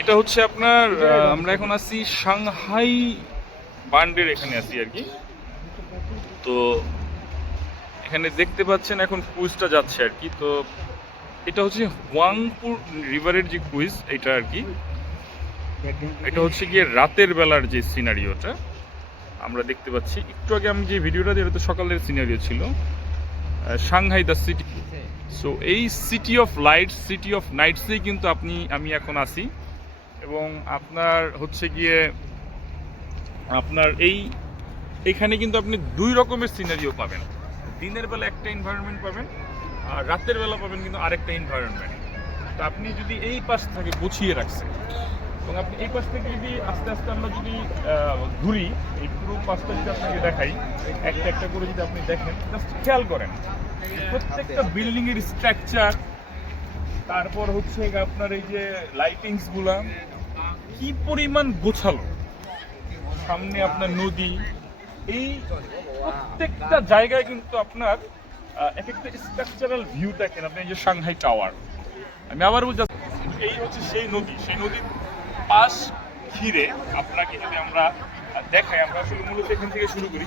এটা হচ্ছে আপনার আমরা এখন আছি সাংহাই বান্ডের এখানে আছি আর কি। তো এখানে দেখতে পাচ্ছেন এখন ক্রুজটা যাচ্ছে আর কি। তো এটা হচ্ছে হোয়াংপুর রিভারের যে ক্রুজ এটা আর কি। এটা হচ্ছে গিয়ে রাতের বেলার যে সিনারিওটা আমরা দেখতে পাচ্ছি। একটু আগে আমি যে ভিডিওটা দিই এটা তো সকালের সিনারিও ছিল। Shanghai the city. সো এই city of lights, city of নাইটসেই কিন্তু আমি এখন আছি। এবং আপনার হচ্ছে গিয়ে আপনার এখানে কিন্তু আপনি দুই রকমের সিনারিও পাবেন। দিনের বেলা একটা এনভায়রনমেন্ট পাবেন, আর রাতের বেলা পাবেন কিন্তু আরেকটা এনভায়রনমেন্ট। তো আপনি যদি এই পাশ থেকে গুছিয়ে রাখছেন এবং আপনি এই পাশ থেকে যদি আস্তে আস্তে আমরা যদি ঘুরি, এই পুরো পাশটা যদি আপনাকে দেখাই একটা একটা করে যদি আপনি দেখেন, জাস্ট খেয়াল করেন প্রত্যেকটা বিল্ডিং এর স্ট্রাকচার, তারপর হচ্ছে আপনার এই যে লাইটিংস গুলা কি পরিমাণ গোছালো। সামনে আপনার নদী, এই প্রত্যেকটা জায়গায় কিন্তু আপনার এক একটা স্ট্রাকচারাল ভিউ দেখেন। আপনি এই যে সাংহাই টাওয়ার, আমি আবার বলছি এই হচ্ছে সেই নদী, সেই নদীর পাশ ঘিরে আপনাকে যদি আমরা দেখাই, আমরা আসলে মূলত এখান থেকে শুরু করি,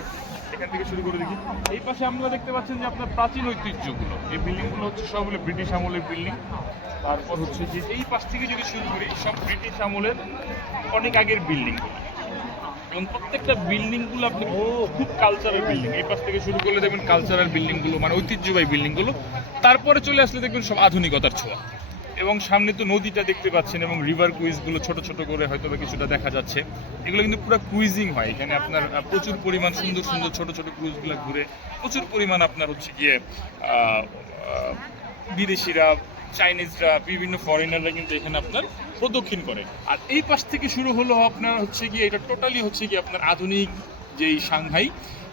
এখান থেকে শুরু করে দেখি। এই পাশে আমরা দেখতে পাচ্ছেন যে আপনার প্রাচীন ঐতিহ্যগুলো, এই বিল্ডিংগুলো হচ্ছে সব হলো ব্রিটিশ আমলের বিল্ডিং। তারপর হচ্ছে যে এই পাশ থেকে যদি শুরু করি, সব ব্রিটিশ আমলের অনেক আগের বিল্ডিং এবং প্রত্যেকটা বিল্ডিংগুলো আপনি খুব কালচারাল বিল্ডিং। এই পাশ থেকে শুরু করলে দেখবেন কালচারাল বিল্ডিংগুলো, মানে ঐতিহ্যবাহী বিল্ডিংগুলো। তারপরে চলে আসলে দেখবেন সব আধুনিকতার ছোঁয়া। এবং সামনে তো নদীটা দেখতে পাচ্ছেন এবং রিভার কুইজগুলো ছোট ছোট করে হয়তো বা কিছুটা দেখা যাচ্ছে। এগুলো কিন্তু পুরো ক্রুইজিং হয় এখানে। আপনার প্রচুর পরিমাণ সুন্দর সুন্দর ছোট ছোট ক্রুজগুলো ঘুরে প্রচুর পরিমাণ আপনার হচ্ছে গিয়ে বিদেশিরা, চাইনিজরা, বিভিন্ন ফরেনাররা কিন্তু এখানে আপনার প্রদক্ষিণ করে। আর এই পাশ থেকে শুরু হলো আপনার হচ্ছে গিয়ে এটা টোটালি হচ্ছে গিয়ে আপনার আধুনিক যেই সাংহাই,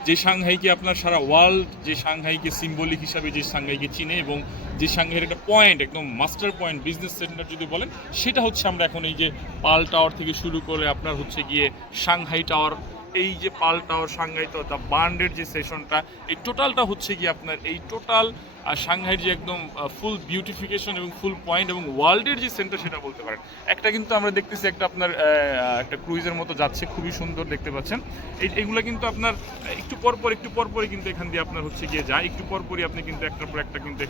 যে সাংহাইকে আপনার সারা ওয়ার্ল্ড, যে সাংহাইকে সিম্বলিক হিসাবে যে সাংহাইকে চিনে এবং যে সাংহাইয়ের একটা পয়েন্ট, একদম মাস্টার পয়েন্ট, বিজনেস সেন্টার যদি বলেন, সেটা হচ্ছে আমরা এখন এই যে পাল টাওয়ার থেকে শুরু করে আপনার হচ্ছে গিয়ে সাংহাই টাওয়ার, এই যে পাল টাওয়ার, সাংহাই টাওয়ার, দ্য বান্ডের যে সেশনটা, এই টোটালটা হচ্ছে গিয়ে আপনার এই টোটাল সাংহাইয়ের যে একদম ফুল বিউটিফিকেশন এবং ফুল পয়েন্ট এবং ওয়ার্ল্ডের যে সেন্টার সেটা বলতে পারেন। একটা কিন্তু আমরা দেখতেছি একটা আপনার একটা ক্রুইজের মতো যাচ্ছে, খুবই সুন্দর দেখতে পাচ্ছেন। এইগুলো কিন্তু আপনার একটু পরপরই কিন্তু এখান দিয়ে আপনার হচ্ছে গিয়ে যায়, একটু পরপরই আপনি কিন্তু একটার পর একটা কিন্তু